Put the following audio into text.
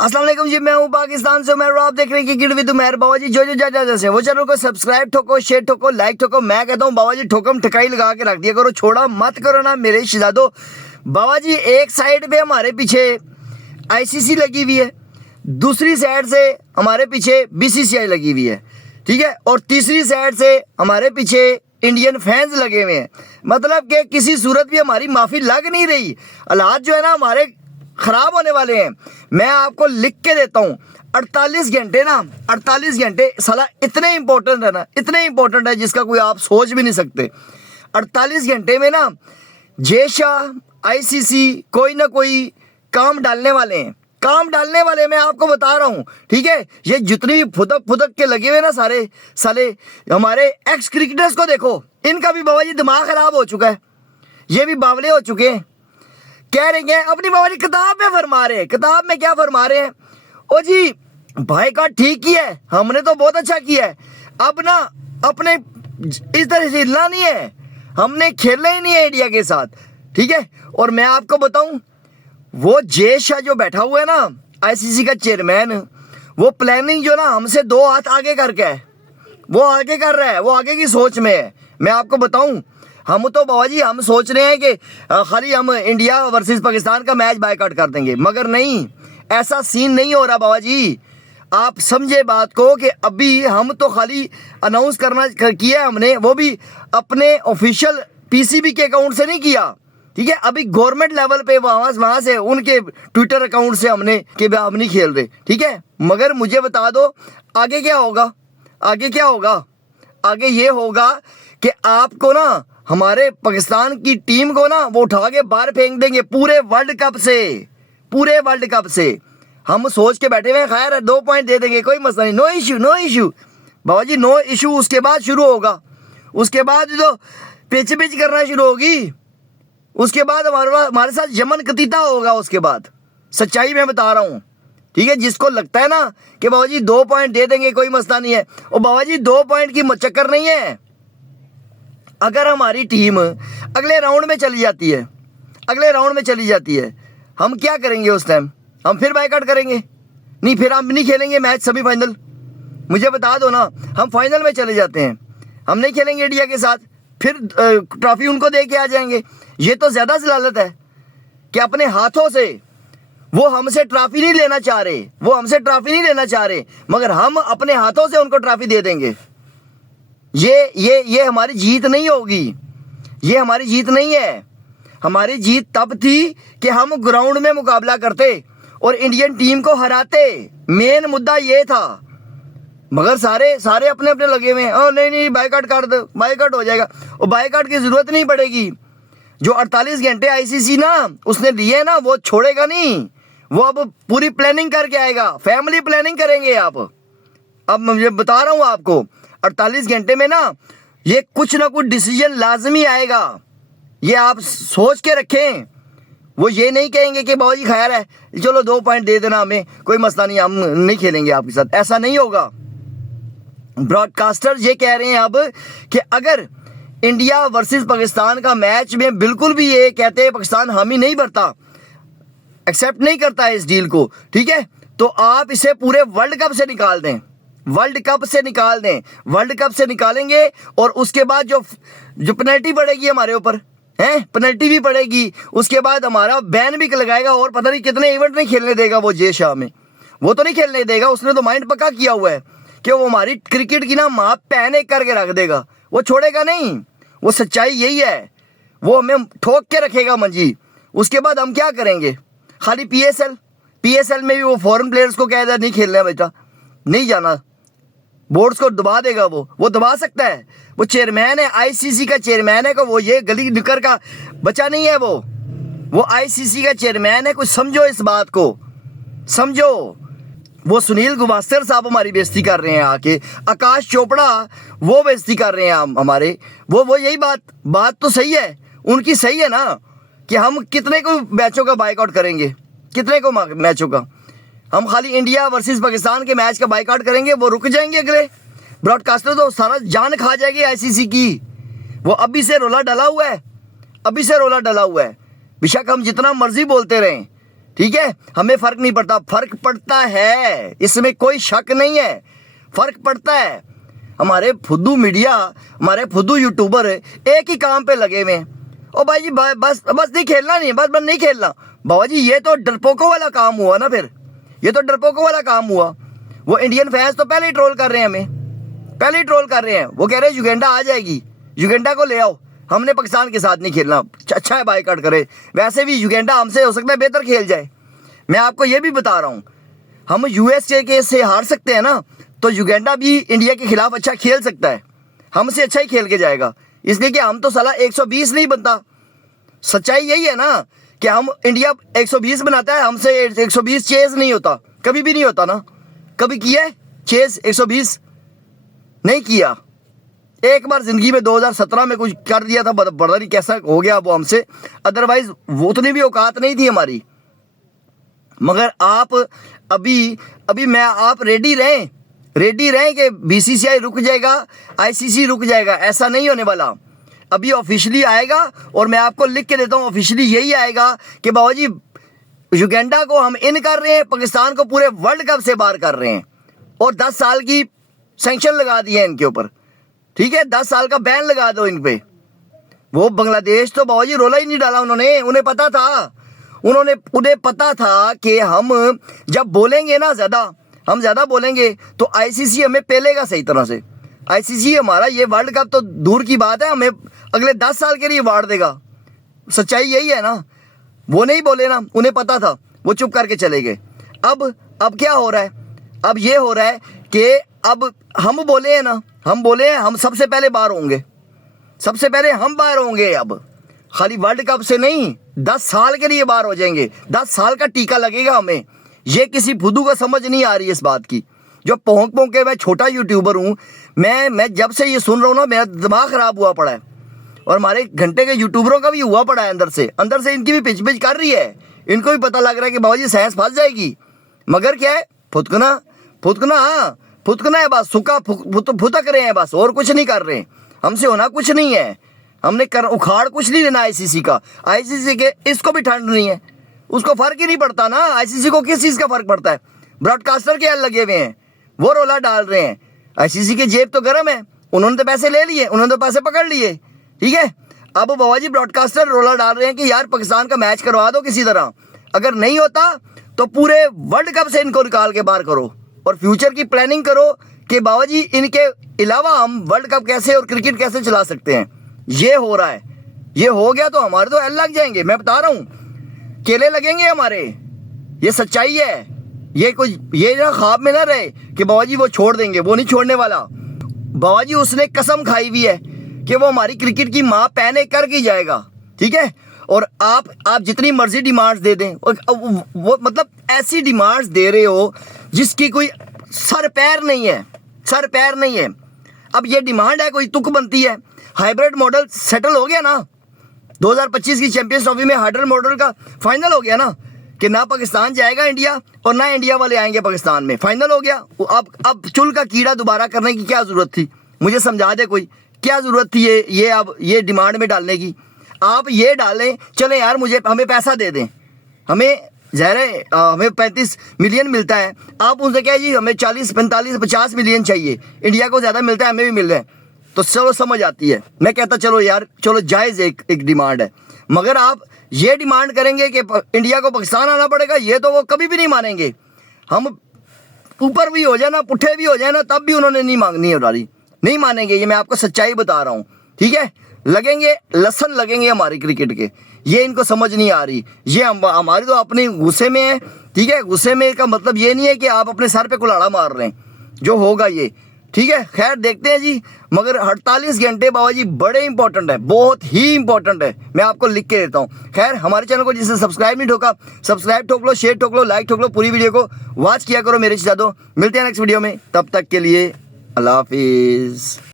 अस्सलाम वालेकुम जी, मैं हूँ पाकिस्तान से। मैं आप देख रहे हैं क्रिकेट विद उमर। बाबा जी जो जैसे वो चैनल को सब्सक्राइब ठोको, शेयर ठोको, लाइक ठोको। मैं कहता हूँ बाबा जी ठोकम ठकाई लगा के रख दिया करो, छोड़ा मत करो ना मेरे शहजादो। बाबा जी एक साइड पे हमारे पीछे आईसीसी लगी हुई है, दूसरी साइड से हमारे पीछे बीसीसीआई लगी हुई है, ठीक है, और तीसरी साइड से हमारे पीछे इंडियन फैंस लगे हुए हैं। मतलब कि किसी सूरत भी हमारी माफ़ी लग नहीं रही। हालात जो है ना हमारे ख़राब होने वाले हैं। मैं आपको लिख के देता हूँ 48 घंटे ना, 48 घंटे साला इतने इंपॉर्टेंट है ना, इतने इंपॉर्टेंट है जिसका कोई आप सोच भी नहीं सकते। 48 घंटे में ना जय शाह आईसीसी कोई ना कोई काम डालने वाले हैं, काम डालने वाले मैं आपको बता रहा हूँ, ठीक है। ये जितने भी फुदक फुदक के लगे हुए ना सारे साले हमारे एक्स क्रिकेटर्स को देखो, इनका भी बाबा जी दिमाग खराब हो चुका है, ये भी बावले हो चुके हैं। कह रहे हैं अपनी बाबा जी किताब में फरमा रहे हैं, किताब में क्या फरमा रहे हैं? ओ जी भाई का ठीक ही है, हमने तो बहुत अच्छा किया है, अब ना अपने इस तरह से हिलना नहीं है, हमने खेलना ही नहीं है इंडिया के साथ, ठीक है। और मैं आपको बताऊं वो जय शाह जो बैठा हुआ है ना आईसीसी का चेयरमैन, वो प्लानिंग जो ना हमसे 2 हाथ आगे करके है, वो आगे कर रहा है, वो आगे की सोच में है। मैं आपको बताऊं हम तो बाबा जी हम सोच रहे हैं कि खाली हम इंडिया वर्सेस पाकिस्तान का मैच बायकॉट कर देंगे, मगर नहीं, ऐसा सीन नहीं हो रहा बाबा जी। आप समझे बात को कि अभी हम तो खाली अनाउंस करना किया हमने, वो भी अपने ऑफिशियल पीसीबी के अकाउंट से नहीं किया, ठीक है। अभी गवर्नमेंट लेवल पे वहाँ से उनके ट्विटर अकाउंट से हमने कि हम नहीं खेल रहे, ठीक है। मगर मुझे बता दो आगे क्या होगा, आगे क्या होगा? आगे ये होगा कि आपको ना हमारे पाकिस्तान की टीम को ना वो उठा के बाहर फेंक देंगे पूरे वर्ल्ड कप से, पूरे वर्ल्ड कप से। हम सोच के बैठे हुए हैं, खैर 2 पॉइंट दे देंगे, कोई मसला नहीं, नो इशू, नो इशू बाबा जी, नो इशू। उसके बाद शुरू होगा, उसके बाद जो पिच पिच करना शुरू होगी, उसके बाद हमारे साथ यमन कतीता होगा। उसके बाद सच्चाई मैं बता रहा हूँ, ठीक है। जिसको लगता है ना कि बाबा जी 2 पॉइंट दे देंगे कोई मसला नहीं है, और बाबा जी 2 पॉइंट की चक्कर नहीं है। अगर हमारी टीम अगले राउंड में चली जाती है, अगले राउंड में चली जाती है, हम क्या करेंगे उस टाइम? हम फिर बायकॉट करेंगे? नहीं, फिर हम नहीं खेलेंगे मैच सेमीफाइनल। मुझे बता दो ना, हम फाइनल में चले जाते हैं, हम नहीं खेलेंगे इंडिया के साथ, फिर ट्रॉफी उनको दे के आ जाएंगे। ये तो ज़्यादा जलालत है कि अपने हाथों से वो हमसे ट्रॉफी नहीं लेना चाह रहे, वो हमसे ट्रॉफी नहीं लेना चाह रहे, मगर हम अपने हाथों से उनको ट्रॉफी दे देंगे। ये हमारी जीत नहीं होगी, ये हमारी जीत नहीं है। हमारी जीत तब थी कि हम ग्राउंड में मुकाबला करते और इंडियन टीम को हराते, मेन मुद्दा ये था। मगर सारे अपने अपने लगे हुए हैं, ओ नहीं बायकॉट कर दो, बायकॉट हो जाएगा, और बायकॉट की ज़रूरत नहीं पड़ेगी। जो 48 घंटे आईसीसी ना उसने दिए ना वो छोड़ेगा नहीं, वो अब पूरी प्लानिंग करके आएगा, फैमिली प्लानिंग करेंगे आप। अब मैं बता रहा हूँ आपको 48 घंटे में ना ये कुछ ना कुछ डिसीजन लाजमी आएगा, ये आप सोच के रखें। वो ये नहीं कहेंगे कि बाबा जी खैर है चलो 2 पॉइंट दे देना हमें, कोई मसला नहीं, हम नहीं खेलेंगे आपके साथ, ऐसा नहीं होगा। ब्रॉडकास्टर ये कह रहे हैं अब कि अगर इंडिया वर्सेस पाकिस्तान का मैच में बिल्कुल भी ये कहते हैं पाकिस्तान हामी नहीं भरता, एक्सेप्ट नहीं करता है इस डील को, ठीक है, तो आप इसे पूरे वर्ल्ड कप से निकाल दें, वर्ल्ड कप से निकाल दें, वर्ल्ड कप से निकालेंगे। और उसके बाद जो पेनल्टी पड़ेगी हमारे ऊपर है, पेनल्टी भी पड़ेगी, उसके बाद हमारा बैन भी लगाएगा, और पता नहीं कितने इवेंट नहीं खेलने देगा वो जय शाह में, वो तो नहीं खेलने देगा। उसने तो माइंड पक्का किया हुआ है कि वो हमारी क्रिकेट की ना माँ पहने करके रख देगा, वो छोड़ेगा नहीं। वो सच्चाई यही है, वो हमें ठोक के रखेगा मंजी। उसके बाद हम क्या करेंगे? खाली पीएसएल में भी वो फॉरेन प्लेयर्स को कह दिया नहीं खेलना है बेटा, नहीं जाना, बोर्ड्स को दबा देगा, वो दबा सकता है, वो चेयरमैन है, आईसीसी का चेयरमैन है, को वो ये गली निकर का बच्चा नहीं है, वो आईसीसी का चेयरमैन है। कुछ समझो इस बात को, समझो। वो सुनील गावस्कर साहब हमारी बेइज्जती कर रहे हैं आके, आकाश चोपड़ा वो बेइज्जती कर रहे हैं हमारे, वो यही बात तो सही है, उनकी सही है ना कि हम कितने को मैचों का बायकॉट करेंगे, कितने को मैचों का? हम खाली इंडिया वर्सेस पाकिस्तान के मैच का बायकॉट करेंगे, वो रुक जाएंगे अगले। ब्रॉडकास्टर तो सारा जान खा जाएगी आईसीसी की, वो अभी से रोला डला हुआ है, अभी से रोला डला हुआ है। बेशक हम जितना मर्जी बोलते रहें, ठीक है, हमें फर्क नहीं पड़ता। फर्क पड़ता है, इसमें कोई शक नहीं है, फर्क पड़ता है। हमारे फुद्दू मीडिया, हमारे फुद्दू यूट्यूबर एक ही काम पे लगे हुए हैं। ओ भाई जी बस बस नहीं खेलना, नहीं बस नहीं खेलना। बाबा जी ये तो डरपोकों वाला काम हुआ ना, फिर ये तो डरपोकों वाला काम हुआ। वो इंडियन फैंस तो पहले ही ट्रोल कर रहे हैं, हमें पहले ही ट्रोल कर रहे हैं। वो कह रहे हैं युगेंडा आ जाएगी, युगेंडा को ले आओ, हमने पाकिस्तान के साथ नहीं खेलना। अच्छा है बायकॉट करे, वैसे भी युगेंडा हमसे हो सकता है बेहतर खेल जाए। मैं आपको ये भी बता रहा हूँ, हम यूएसए के से हार सकते हैं ना, तो युगेंडा भी इंडिया के खिलाफ अच्छा खेल सकता है, हमसे अच्छा ही खेल के जाएगा। इसलिए कि हम तो साला 120 नहीं बनता। सच्चाई यही है ना कि हम इंडिया 120 बनाता है, हमसे 120 चेज नहीं होता, कभी भी नहीं होता ना। कभी किया है चेज 120? नहीं किया। एक बार जिंदगी में 2017 में कुछ कर दिया था, पता नहीं कैसा हो गया वो हमसे, अदरवाइज वो उतनी भी औकात नहीं थी हमारी। मगर आप अभी मैं आप रेडी रहें कि बीसीसीआई रुक जाएगा, आईसीसी रुक जाएगा, ऐसा नहीं होने वाला। अभी ऑफिशियली आएगा, और मैं आपको लिख के देता हूँ, ऑफिशियली यही आएगा कि बाबा जी युगेंडा को हम इन कर रहे हैं, पाकिस्तान को पूरे वर्ल्ड कप से बाहर कर रहे हैं, और 10 साल की सैंक्शन लगा दिए इनके ऊपर। ठीक है, 10 साल का बैन लगा दो इन पे। वो बांग्लादेश तो बाबा जी रोला ही नहीं डाला उन्होंने, उन्हें पता था कि हम जब बोलेंगे ना हम ज़्यादा बोलेंगे तो आईसीसी हमें पेलेगा सही तरह से। आईसीसी हमारा ये वर्ल्ड कप तो दूर की बात है, हमें अगले 10 साल के लिए अवार्ड देगा। सच्चाई यही है ना। वो नहीं बोले ना, उन्हें पता था, वो चुप करके चले गए। अब क्या हो रहा है? अब ये हो रहा है कि अब हम बोले हैं हम सबसे पहले बाहर होंगे, सबसे पहले हम बाहर होंगे। अब खाली वर्ल्ड कप से नहीं, 10 साल के लिए बाहर हो जाएंगे। 10 साल का टीका लगेगा हमें। ये किसी फुद्दू को समझ नहीं आ रही है इस बात की। जो पोंक के मैं छोटा यूट्यूबर हूँ, मैं जब से ये सुन रहा हूँ ना, मेरा दिमाग खराब हुआ पड़ा है। और हमारे घंटे के यूट्यूबरों का भी हुआ पड़ा है, अंदर से इनकी भी पिच कर रही है। इनको भी पता लग रहा है कि बाबा जी साइंस फंस जाएगी। मगर क्या है, फुदकना है बस, सुखा फुतक रहे हैं बस, और कुछ नहीं कर रहे। हमसे होना कुछ नहीं है, हमने उखाड़ कुछ नहीं लेना आईसीसी का। आईसीसी के इसको भी ठंड नहीं है, उसको फर्क ही नहीं पड़ता ना। आईसीसी को किस चीज़ का फर्क पड़ता है? ब्रॉडकास्टर के लगे हुए हैं, वो रोला डाल रहे हैं। आईसीसी की जेब तो गर्म है, उन्होंने तो पैसे ले लिए, उन्होंने तो पैसे पकड़ लिए। ठीक है, अब बाबा जी ब्रॉडकास्टर रोला डाल रहे हैं कि यार पाकिस्तान का मैच करवा दो किसी तरह। अगर नहीं होता तो पूरे वर्ल्ड कप से इनको निकाल के बाहर करो, और फ्यूचर की प्लानिंग करो कि बाबा जी इनके अलावा हम वर्ल्ड कप कैसे और क्रिकेट कैसे चला सकते हैं। ये हो रहा है, ये हो गया तो हमारे तो एल लग जाएंगे। मैं बता रहा हूँ, केले लगेंगे हमारे। ये सच्चाई है। ये ना ख्वाब में ना रहे कि बाबा जी वो छोड़ देंगे, वो नहीं छोड़ने वाला। बाबा जी उसने कसम खाई हुई है कि वो हमारी क्रिकेट की माँ पहने कर के जाएगा। ठीक है, और आप जितनी मर्जी डिमांड्स दे दें, और वो मतलब ऐसी डिमांड्स दे रहे हो जिसकी कोई सर पैर नहीं है। अब ये डिमांड है, कोई तुक बनती है। हाइब्रिड मॉडल सेटल हो गया ना, 2025 की चैंपियंस ट्रॉफी में हाइब्रिड मॉडल का फाइनल हो गया ना, कि ना पाकिस्तान जाएगा इंडिया और ना इंडिया वाले आएंगे पाकिस्तान में। फाइनल हो गया। अब चुल का कीड़ा दोबारा करने की क्या जरूरत थी? मुझे समझा दे कोई, क्या जरूरत थी ये डिमांड में डालने की? आप ये डालें, चले यार हमें पैसा दे दें, हमें हमें 35 मिलियन मिलता है। आप उनसे क्या जी हमें 40, 45, 50 मिलियन चाहिए, इंडिया को ज़्यादा मिलता है, हमें भी मिल रहा है, तो चलो समझ आती है। मैं कहता चलो यार, चलो जायज़ एक डिमांड है। मगर आप ये डिमांड करेंगे कि इंडिया को पाकिस्तान आना पड़ेगा, ये तो वो कभी भी नहीं मानेंगे। हम ऊपर भी हो जाए ना, पुट्ठे भी हो जाए ना, तब भी उन्होंने नहीं मानेंगे। ये मैं आपको सच्चाई बता रहा हूँ। ठीक है, लसन लगेंगे हमारी क्रिकेट के। ये इनको समझ नहीं आ रही। ये हमारी तो अपने गुस्से में है। ठीक है, गुस्से में का मतलब ये नहीं है कि आप अपने सर पे कुल्हाड़ा मार रहे हैं, जो होगा ये। ठीक है, खैर देखते हैं जी। मगर 48 घंटे बाबा जी बड़े इंपॉर्टेंट है, बहुत ही इंपॉर्टेंट है। मैं आपको लिख के देता हूँ। खैर, हमारे चैनल को जिसने सब्सक्राइब नहीं ठोका, सब्सक्राइब ठोक लो, शेयर ठोक लो, लाइक ठोक लो, पूरी वीडियो को वॉच किया करो मेरे साथ। मिलते हैं नेक्स्ट वीडियो में, तब तक के लिए अल्लाह हाफिज़।